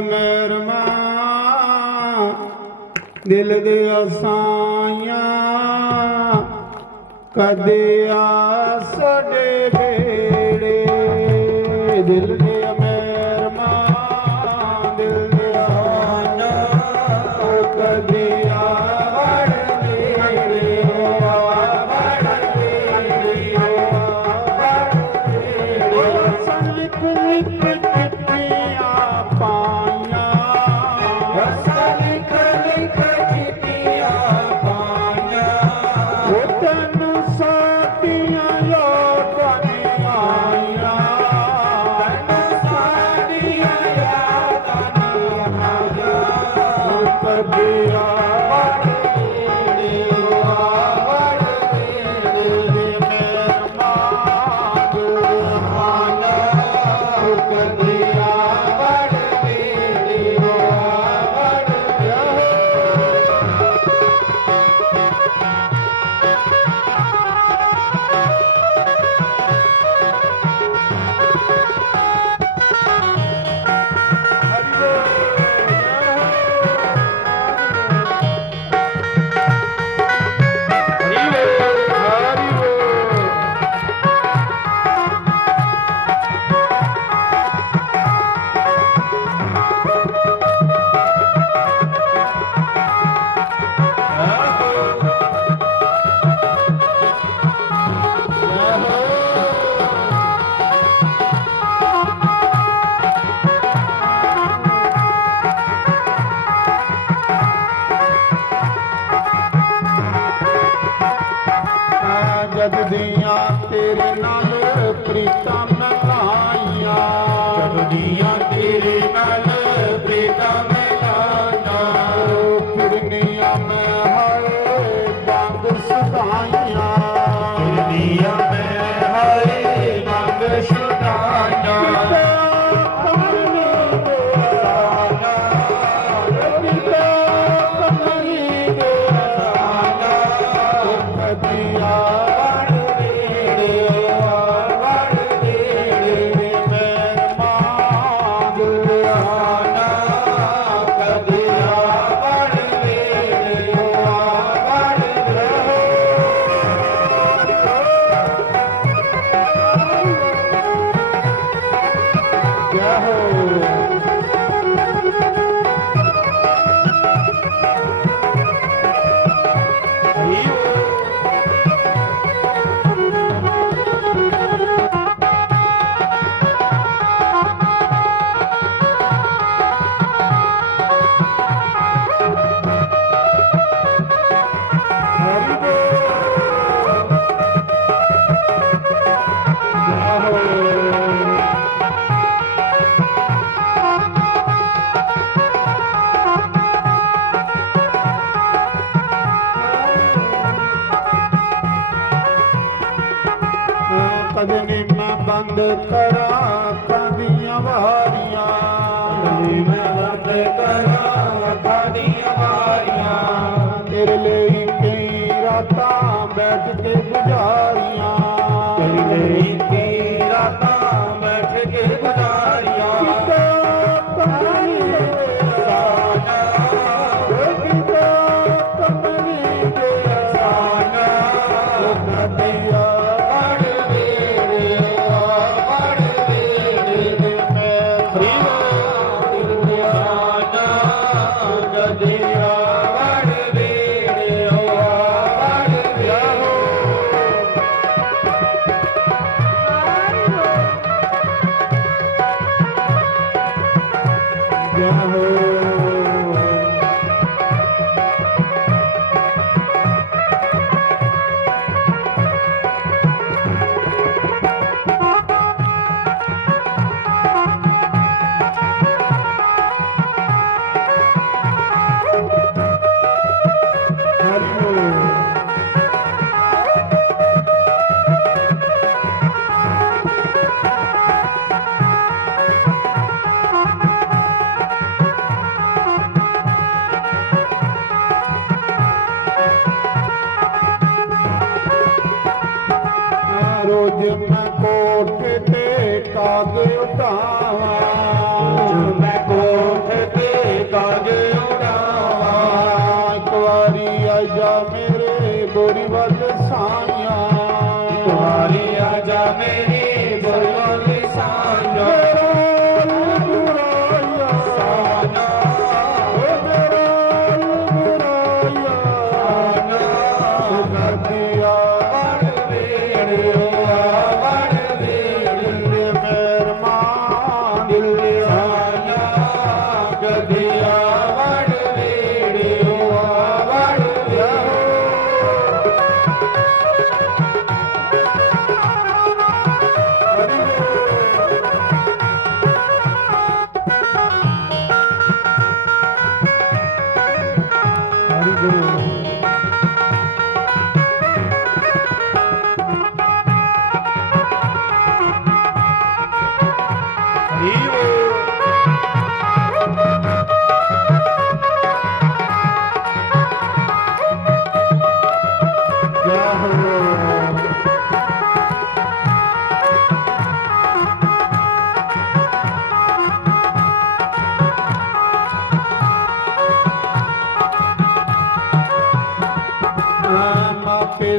मेरमा दिल दे असाइयां कदे आसडे बेड़े दिल दे मेरमा दिल दे आना कदे आवड़ बेड़े आवड़ बेड़े लिख लिख चिट्ठियां पाइयां लिख लिख चिट्ठियां पाइयां वो तैनू साथियां यादां नहीं आइयां तैनू साथियां यादां नहीं आइयां कदे आवड़ बेड़े आवड़ बेड़े मेरमा जगदियां तेरे नाल प्रीतां मैं लाइयां जगदियां तेरे नाल प्रीतां मैं लाइयां फिरनियां मैं हाय बांग सदाइयां फिरनियां मैं हाय बांग सदाइयां कदे नी मैं बंद करा खादियां वारियां कदे मैं बंद करा खादियां वारियां तेरे लिए कई रातां बैठ के गुजारियां तेरे लिए कई रातां बैठ के गुजारियां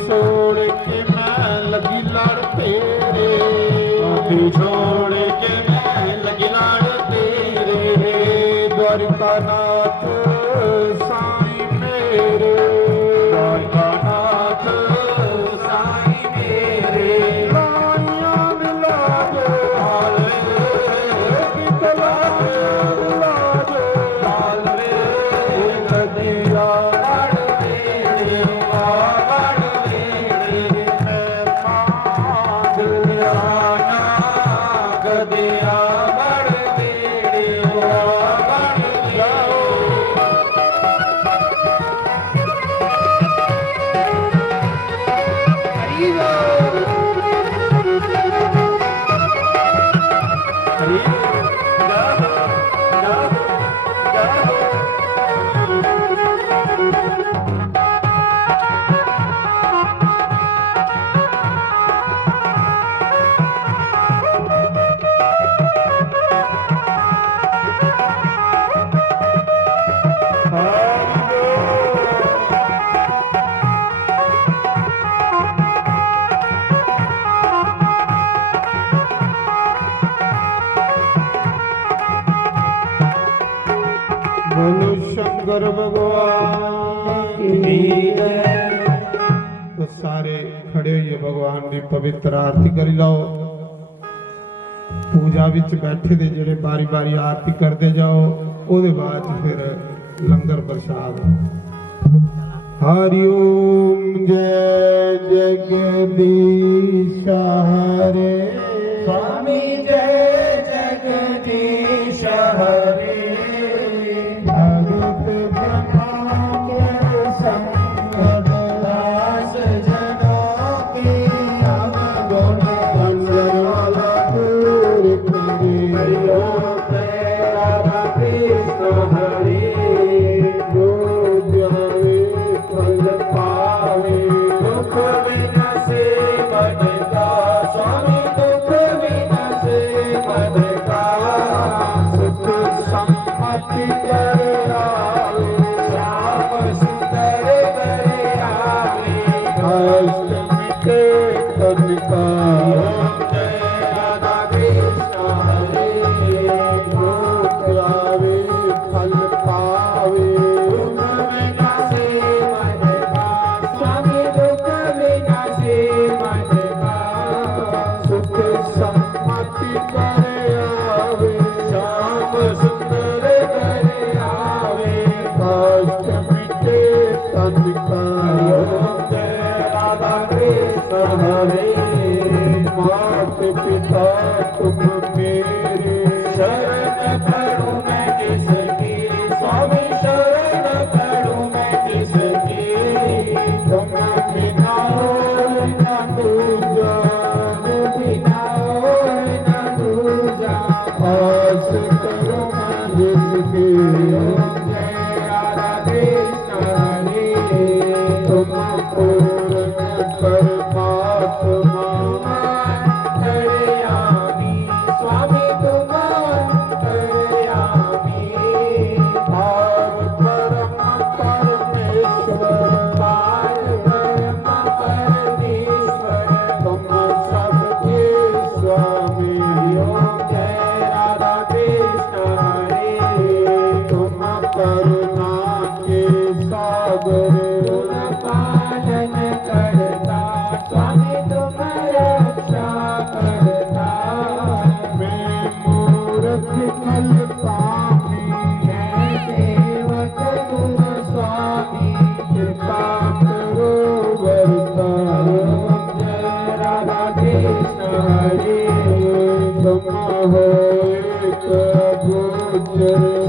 छोड़ के मैं लगी लड़ तेरे, छोड़ के मैं लगी लड़ तेरे, द्वारका नाथ साईं मेरे, द्वारका नाथ साईं मेरे, रानियां मिला दो हाले कितला मिला दो हाले नदिया शंकर भगवान की जय। तो सारे खड़े होइए भगवान की पवित्र आरती करी लो। पूजा विच बैठे दे जेड़े बारी बारी आरती करते जाओ, ओदे बाद फिर लंगर प्रसाद। हरि ओम जय जगदीश हरे स्वामी, जय जगदीश हरे,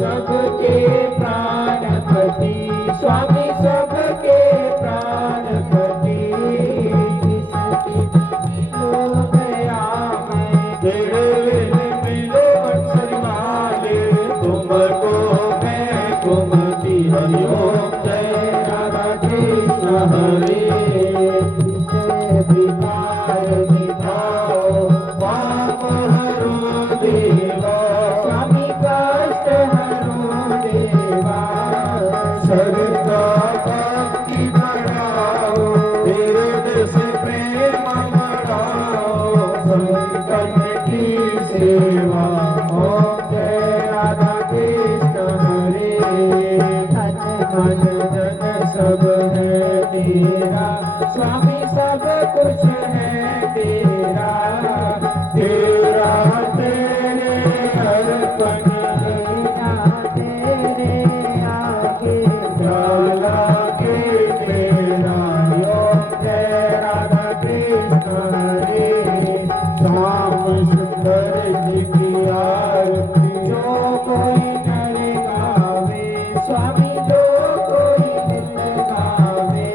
सबके प्राणपति स्वामी सबके प्राणपति मिलो गया मैं तेरे मिलो बंसरी वाले तुमको मैं घूमती हरिओम जय राधा कृष्ण हरे स्वामी कष्ट हरो देवा श्रद्धा भक्ति बढ़ाओ हृदय से प्रेम बढ़ाओ संकट की सेवा ओम जय राधा कृष्ण हरे धन मन धन सब है तेरा स्वामी सब कुछ है तेरा तेरा तेरे अर्पण तेरे आगे डाला के तेरा ओम जय राधा कृष्ण हरे श्याम सुंदर जी की आरती जो कोई नर गावे स्वामी जो कोई दिल गावे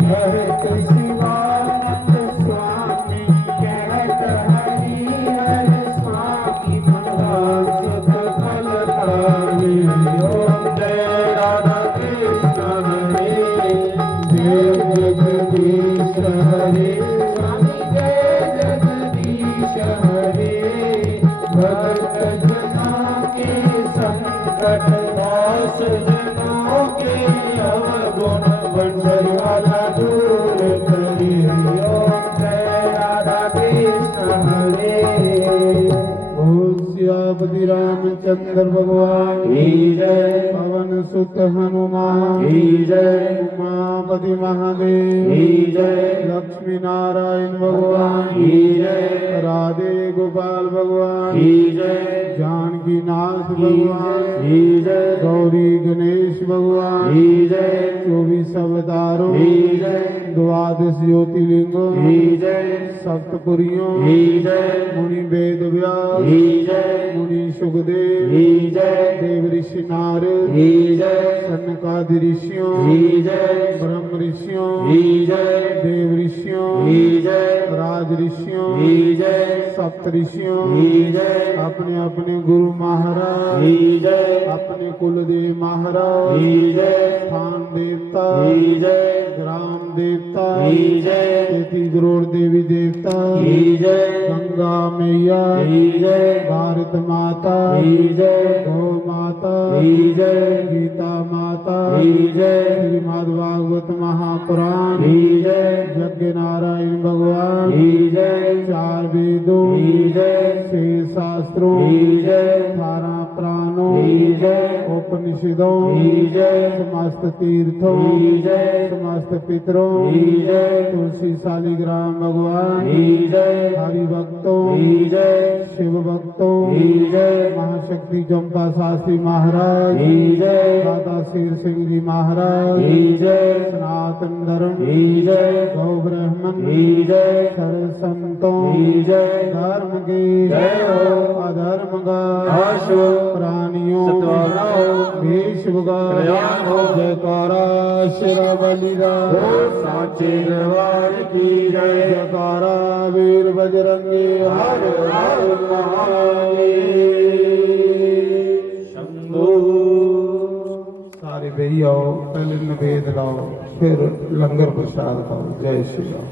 भरत शिवानंद स्वामी कहत हरि हर स्वामी भगवान सुख फल पावे ओम जय राधा कृष्ण हरे जय जगदीश हरे स्वामी जय जगदीश हरे भक्त जना के संकट दास जनों के अवगुण बंसरी वाला दूर करे ओम जय राधा कृष्ण हरे श्यापति रामचंद्र भगवान की जय पवन सुत हनुमान की जय उमापति महादेव की जय लक्ष्मी नारायण भगवान की जय राधे गोपाल भगवान की जय जानकी नाथ भगवान की जय गौरी गणेश भगवान की जय 24 अवतारों की जय द्वादश ज्योतिर्लिंगों की जय सप्तपुरियों की जय मुनि वेद व्यास की जय मुनि सुखदेव की जय देव ऋषि नारद की जय सनकादि ऋषियों की जय ब्रह्म ऋषियों की जय देव ऋषियों की जय राज ऋषियों की जय सप्त ऋषियों की जय अपने अपने गुरु महाराज की जय अपने कुलदेव महाराज की जय स्थान देवता की जय ग्राम देवता की जय 33 करोड़ देवी देवता की जय गंगा मैया की जय भारत माता की जय गौ माता की जय गीता माता की जय श्रीमद् भागवत महापुराण की जय यज्ञ नारायण भगवान की जय चार वेदों की जय 6 शास्त्रों की जय 18 प्राणों की जय उपनिषदों की जय समस्त तीर्थों की जय समस्त पितरों की जय तुलसी शालिग्राम भगवान की जय हरि भक्तों की जय शिव भक्तों की जय महाशक्ति चंपा शास्त्री महाराज की जय दादा शेर सिंह जी महाराज की जय सनातन धर्म की जय गौ ब्राह्मण की जय सर्व संतों की जय धर्म की जय हो अधर्म का नाश हो प्राणियों सत्वरा हो विश्व का कल्याण हो जयकारा शेरा बलिदा साचे दरबार की जय जयकारा वीर बजरंगी हर हर महादेव शंभो सारे भैया पहले निवेद लाओ फिर लंगर प्रसाद खाओ जय श्री राम।